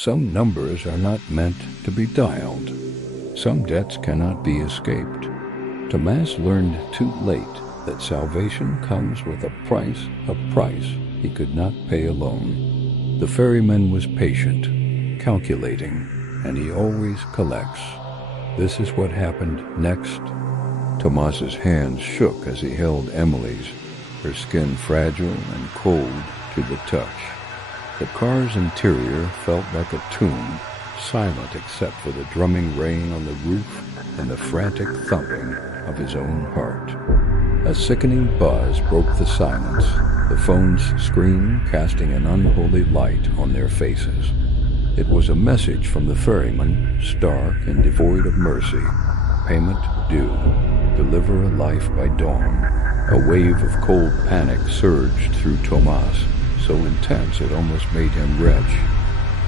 Some numbers are not meant to be dialed. Some debts cannot be escaped. Tomas learned too late that salvation comes with a price he could not pay alone. The ferryman was patient, calculating, and he always collects. This is what happened next. Tomas's hands shook as he held Emily's, her skin fragile and cold to the touch. The car's interior felt like a tomb, silent except for the drumming rain on the roof and the frantic thumping of his own heart. A sickening buzz broke the silence, the phone's screen casting an unholy light on their faces. It was a message from the ferryman, stark and devoid of mercy. Payment due. Deliver a life by dawn. A wave of cold panic surged through Tomas, so intense it almost made him retch.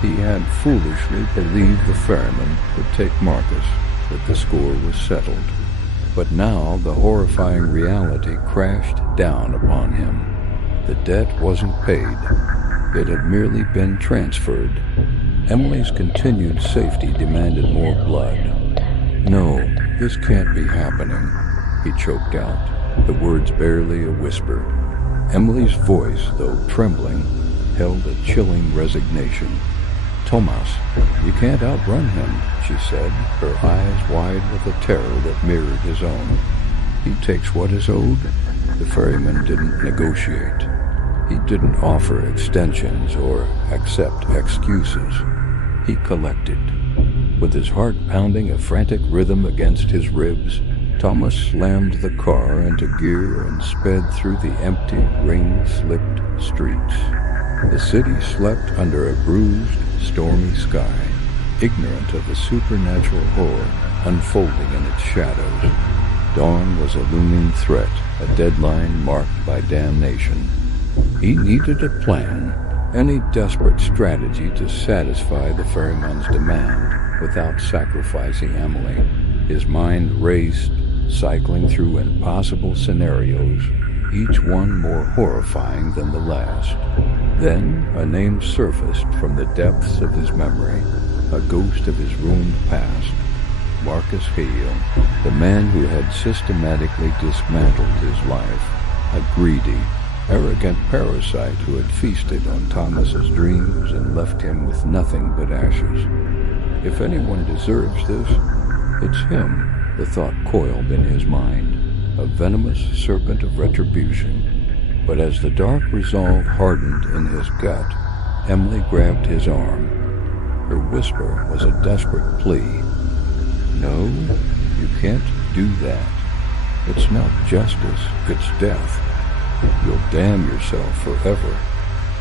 He had foolishly believed the ferryman would take Marcus, that the score was settled. But now the horrifying reality crashed down upon him. The debt wasn't paid. It had merely been transferred. Emily's continued safety demanded more blood. "No, this can't be happening," he choked out, the words barely a whisper. Emily's voice, though trembling, held a chilling resignation. "Tomas, you can't outrun him," she said, her eyes wide with a terror that mirrored his own. "He takes what is owed." The ferryman didn't negotiate. He didn't offer extensions or accept excuses. He collected. With his heart pounding a frantic rhythm against his ribs, Tomas slammed the car into gear and sped through the empty, rain-slicked streets. The city slept under a bruised, stormy sky, ignorant of the supernatural horror unfolding in its shadows. Dawn was a looming threat, a deadline marked by damnation. He needed a plan, any desperate strategy to satisfy the ferryman's demand without sacrificing Emily. His mind raced, cycling through impossible scenarios, each one more horrifying than the last. Then a name surfaced from the depths of his memory, a ghost of his ruined past. Marcus Hale, the man who had systematically dismantled his life, a greedy, arrogant parasite who had feasted on Tomas's dreams and left him with nothing but ashes. If anyone deserves this, it's him, the thought coiled in his mind, a venomous serpent of retribution. But as the dark resolve hardened in his gut, Emily grabbed his arm. Her whisper was a desperate plea. "No, you can't do that. It's not justice, it's death. You'll damn yourself forever."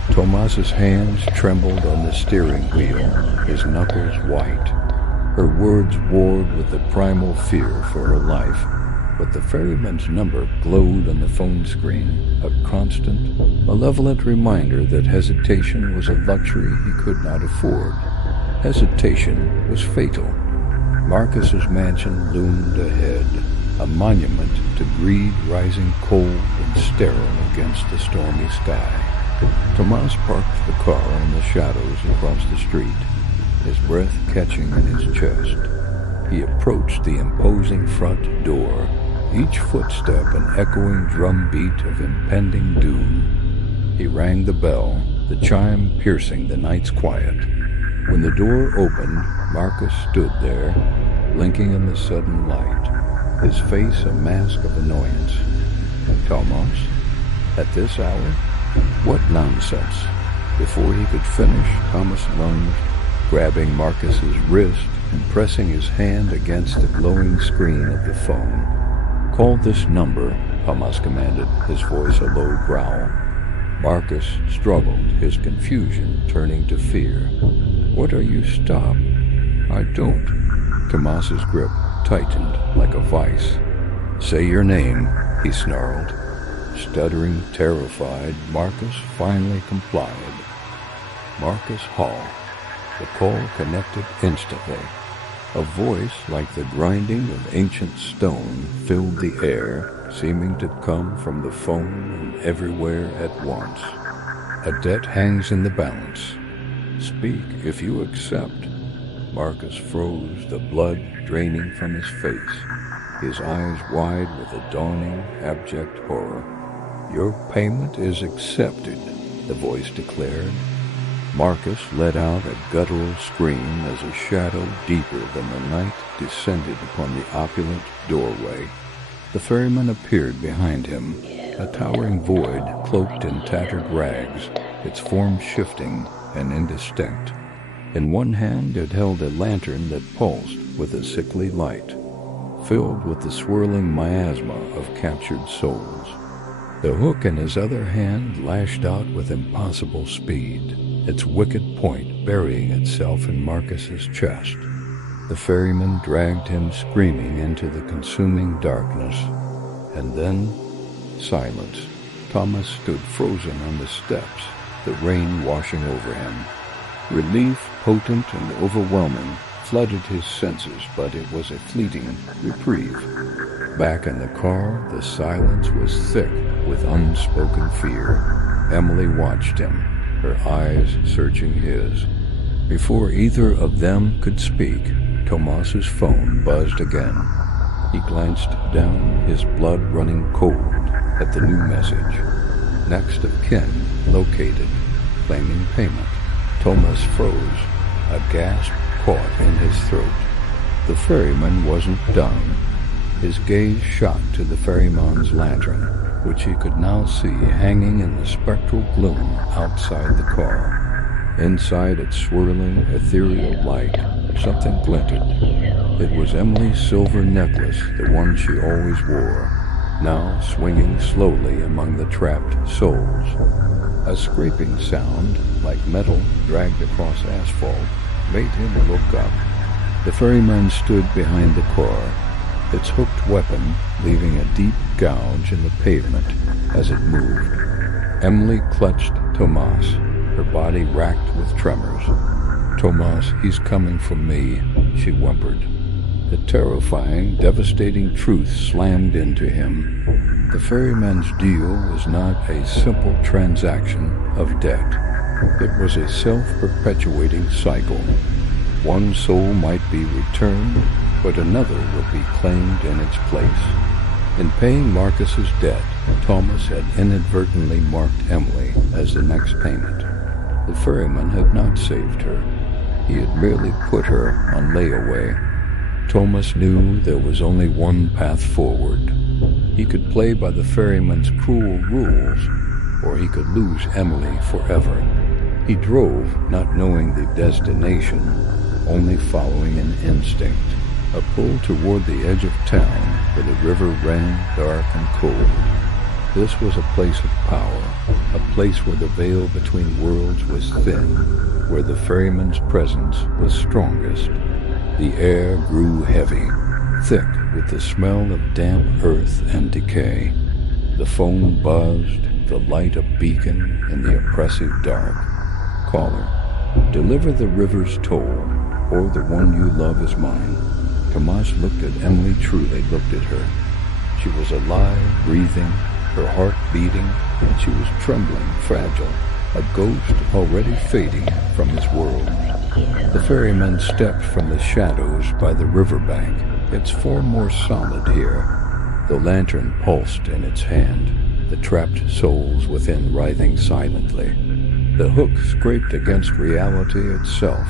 Tomas's hands trembled on the steering wheel, his knuckles white. Her words warred with the primal fear for her life, but the ferryman's number glowed on the phone screen, a constant, malevolent reminder that hesitation was a luxury he could not afford. Hesitation was fatal. Marcus's mansion loomed ahead, a monument to greed rising cold and sterile against the stormy sky. Tomas parked the car in the shadows across the street, his breath catching in his chest. He approached the imposing front door, each footstep an echoing drumbeat of impending doom. He rang the bell, the chime piercing the night's quiet. When the door opened, Marcus stood there, blinking in the sudden light, his face a mask of annoyance. "Tomas? At this hour? What nonsense!" Before he could finish, Tomas lunged, grabbing Marcus's wrist and pressing his hand against the glowing screen of the phone. "Call this number," Tomas commanded, his voice a low growl. Marcus struggled, his confusion turning to fear. "What are you? Stop." "I don't." Tomas's grip tightened like a vice. "Say your name," he snarled. Stuttering, terrified, Marcus finally complied. Marcus Hall. The call connected instantly. A voice like the grinding of ancient stone filled the air, seeming to come from the phone and everywhere at once. "A debt hangs in the balance. Speak if you accept. Marcus froze, the blood draining from his face, his eyes wide with a dawning, abject horror. Your payment is accepted, the voice declared. Marcus let out a guttural scream as a shadow deeper than the night descended upon the opulent doorway. The ferryman appeared behind him, a towering void cloaked in tattered rags, its form shifting and indistinct. In one hand it held a lantern that pulsed with a sickly light, filled with the swirling miasma of captured souls. The hook in his other hand lashed out with impossible speed, its wicked point burying itself in Marcus's chest. The ferryman dragged him screaming into the consuming darkness, and then silence. Tomas stood frozen on the steps, the rain washing over him. Relief, potent and overwhelming, flooded his senses, but it was a fleeting reprieve. Back in the car, the silence was thick with unspoken fear. Emily watched him, her eyes searching his. Before either of them could speak, Tomas's phone buzzed again. He glanced down, his blood running cold, at the new message. Next of kin located, claiming payment. Tomas froze, a gasp caught in his throat. The ferryman wasn't done. His gaze shot to the ferryman's lantern, which he could now see hanging in the spectral gloom outside the car. Inside its swirling, ethereal light, something glinted. It was Emily's silver necklace, the one she always wore, now swinging slowly among the trapped souls. A scraping sound, like metal dragged across asphalt, made him look up. The ferryman stood behind the car, its hooked weapon leaving a deep gouge in the pavement as it moved. Emily clutched Tomas, her body racked with tremors. "Tomas, he's coming for me," she whimpered. The terrifying, devastating truth slammed into him. The ferryman's deal was not a simple transaction of debt. It was a self-perpetuating cycle. One soul might be returned, but another would be claimed in its place. In paying Marcus's debt, Tomas had inadvertently marked Emily as the next payment. The ferryman had not saved her. He had merely put her on layaway. Tomas knew there was only one path forward. He could play by the ferryman's cruel rules, or he could lose Emily forever. He drove, not knowing the destination, only following an instinct, a pull toward the edge of town where the river ran dark and cold. This was a place of power, a place where the veil between worlds was thin, where the ferryman's presence was strongest. The air grew heavy, thick with the smell of damp earth and decay. The phone buzzed, the light a beacon in the oppressive dark. "Caller, deliver the river's toll, or the one you love is mine." Tomas looked at Emily, truly looked at her. She was alive, breathing, her heart beating, and she was trembling, fragile, a ghost already fading from his world. The ferryman stepped from the shadows by the riverbank, its form more solid here. The lantern pulsed in its hand, the trapped souls within writhing silently. The hook scraped against reality itself,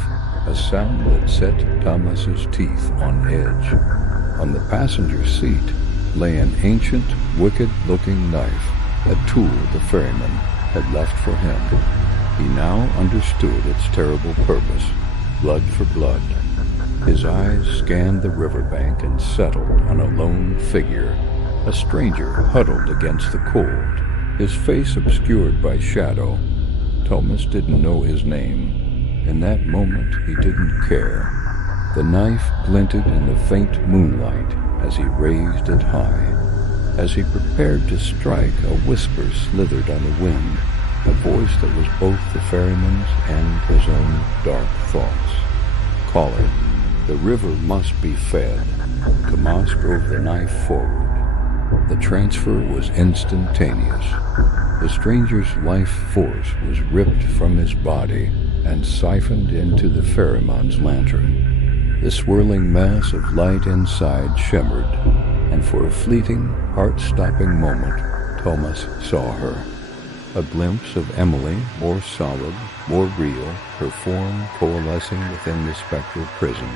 a sound that set Tomas's teeth on edge. On the passenger seat lay an ancient, wicked-looking knife, a tool the ferryman had left for him. He now understood its terrible purpose, blood for blood. His eyes scanned the riverbank and settled on a lone figure, a stranger huddled against the cold, his face obscured by shadow. Tomas didn't know his name. In that moment, he didn't care. The knife glinted in the faint moonlight as he raised it high. As he prepared to strike, a whisper slithered on the wind, a voice that was both the ferryman's and his own dark thoughts. "Caller, the river must be fed." Tomas drove the knife forward. The transfer was instantaneous. The stranger's life force was ripped from his body, and siphoned into the ferryman's lantern. The swirling mass of light inside shimmered, and for a fleeting, heart-stopping moment, Tomas saw her. A glimpse of Emily, more solid, more real, her form coalescing within the spectral prison.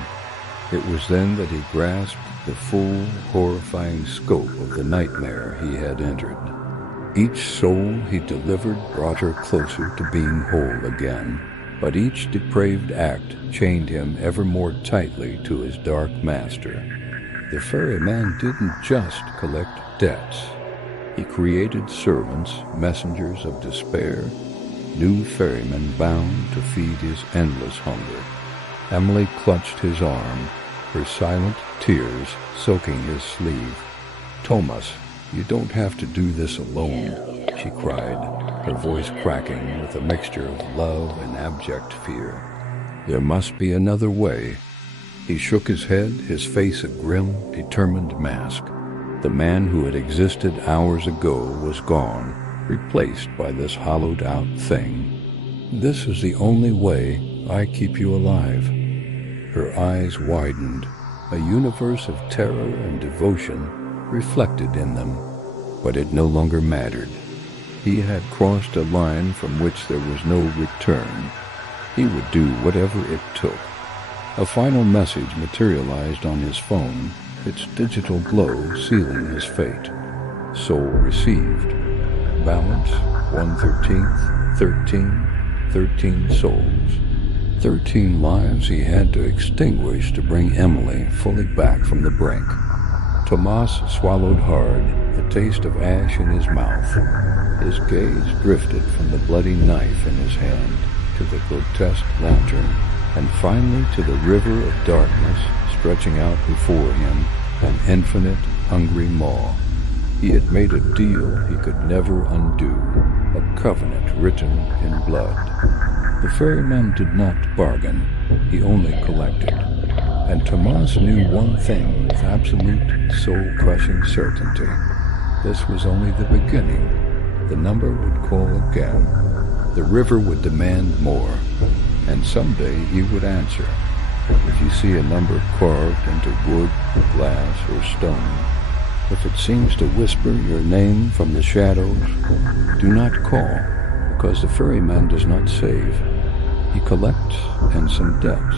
It was then that he grasped the full, horrifying scope of the nightmare he had entered. Each soul he delivered brought her closer to being whole again, but each depraved act chained him ever more tightly to his dark master. The ferryman didn't just collect debts. He created servants, messengers of despair, new ferrymen bound to feed his endless hunger. Emily clutched his arm, her silent tears soaking his sleeve. "Tomas, you don't have to do this alone," she cried, her voice cracking with a mixture of love and abject fear. "There must be another way." He shook his head, his face a grim, determined mask. The man who had existed hours ago was gone, replaced by this hollowed-out thing. "This is the only way I keep you alive." Her eyes widened, a universe of terror and devotion reflected in them. But it no longer mattered. He had crossed a line from which there was no return. He would do whatever it took. A final message materialized on his phone, its digital glow sealing his fate. Soul received. Balance 1/13, 13 souls. 13 lives he had to extinguish to bring Emily fully back from the brink. Tomas swallowed hard, the taste of ash in his mouth. His gaze drifted from the bloody knife in his hand to the grotesque lantern, and finally to the river of darkness stretching out before him, an infinite, hungry maw. He had made a deal he could never undo, a covenant written in blood. The ferryman did not bargain, he only collected. And Tomas knew one thing with absolute, soul-crushing certainty. This was only the beginning. The number would call again. The river would demand more, and someday he would answer. If you see a number carved into wood, glass, or stone, if it seems to whisper your name from the shadows, do not call, because the ferryman does not save. He collects, and some debts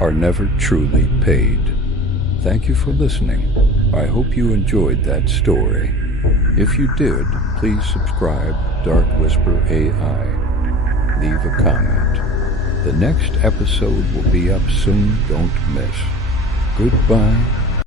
are never truly paid. Thank you for listening. I hope you enjoyed that story. If you did, please subscribe Dark Whisper AI. Leave a comment. The next episode will be up soon, don't miss. Goodbye